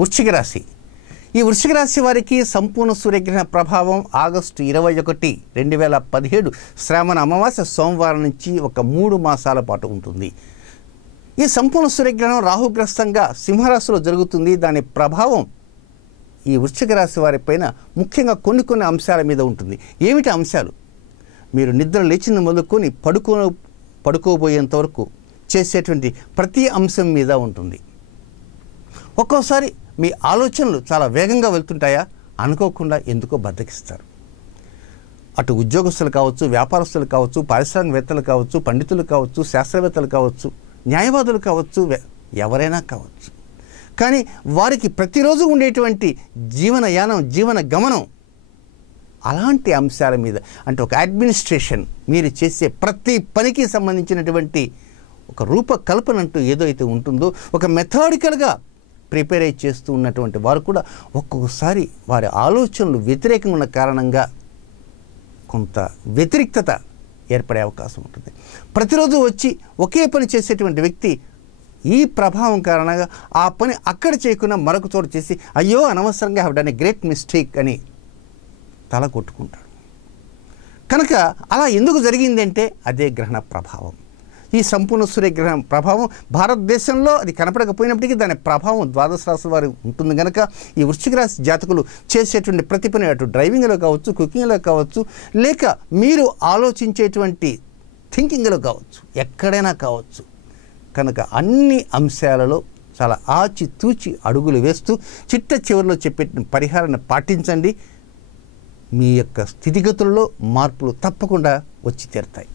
వృశ్చిక రాశి. ఈ వృశ్చిక రాశి వారికి సంపూర్ణ సూర్యగ్రహణ ప్రభావం ఆగస్టు 21, 2017 శ్రావణ అమావాస్య సోమవారం నుంచి ఒక 3 మాసాల పాటు ఉంటుంది. ఈ సంపూర్ణ సూర్యగ్రహణం రాహుగ్రస్తంగా సింహరాశిలో జరుగుతుంది. దాని ప్రభావం ఈ వృశ్చిక రాశి వారిపైన ముఖ్యంగా కొన్ని అంశాల మీద ఉంటుంది. ఏమిటి అంశాలు? మీరు నిద్ర లేచిన మొదలుకొని పడుకోబోయేంత వరకు చేసేటువంటి ప్రతి అంశం మీద ఉంటుంది. ఒక్కోసారి మీ ఆలోచనలు చాలా వేగంగా వెళ్తుంటాయా? అనుకోకుండా ఎందుకో బద్దకిస్తారు. అటు ఉద్యోగస్తులు కావచ్చు, వ్యాపారస్తులు కావచ్చు, పారిశ్రామికవేత్తలు కావచ్చు, పండితులు కావచ్చు, శాస్త్రవేత్తలు కావచ్చు, న్యాయవాదులు కావచ్చు, ఎవరైనా కావచ్చు. కానీ వారికి ప్రతిరోజు ఉండేటువంటి జీవనయానం, జీవన గమనం అలాంటి అంశాల మీద, అంటే ఒక అడ్మినిస్ట్రేషన్, మీరు చేసే ప్రతి పనికి సంబంధించినటువంటి ఒక రూపకల్పన అంటూ ఏదైతే ఉంటుందో, ఒక మెథాడికల్గా ప్రిపేర్ అయి చేస్తూ ఉన్నటువంటి వారు కూడా ఒక్కొక్కసారి వారి ఆలోచనలు వ్యతిరేకంగా ఉన్న కారణంగా కొంత వ్యతిరేకత ఏర్పడే అవకాశం ఉంటుంది. ప్రతిరోజు వచ్చి ఒకే పని చేసేటువంటి వ్యక్తి ఈ ప్రభావం కారణంగా ఆ పని అక్కడ చేయకుండా మరొక చోటు చేసి అయ్యో అనవసరంగా have done a great mistake అని తల కొట్టుకుంటాడు. కనుక అలా ఎందుకు జరిగిందంటే అదే గ్రహణ ప్రభావం. ఈ సంపూర్ణ సూర్యగ్రహణం ప్రభావం భారతదేశంలో అది కనపడకపోయినప్పటికీ దాని ప్రభావం ద్వాదశ రాశి వారు ఉంటుంది. కనుక ఈ వృశ్చిక రాశి జాతకులు చేసేటువంటి ప్రతి పని, అటు డ్రైవింగ్లో కావచ్చు, కుకింగ్లో కావచ్చు, లేక మీరు ఆలోచించేటువంటి థింకింగ్లో కావచ్చు, ఎక్కడైనా కావచ్చు. కనుక అన్ని అంశాలలో చాలా ఆచితూచి అడుగులు వేస్తూ చిట్ట చివరిలో చెప్పే పరిహారాన్ని పాటించండి. మీ యొక్క స్థితిగతుల్లో మార్పులు తప్పకుండా వచ్చి తీరుతాయి.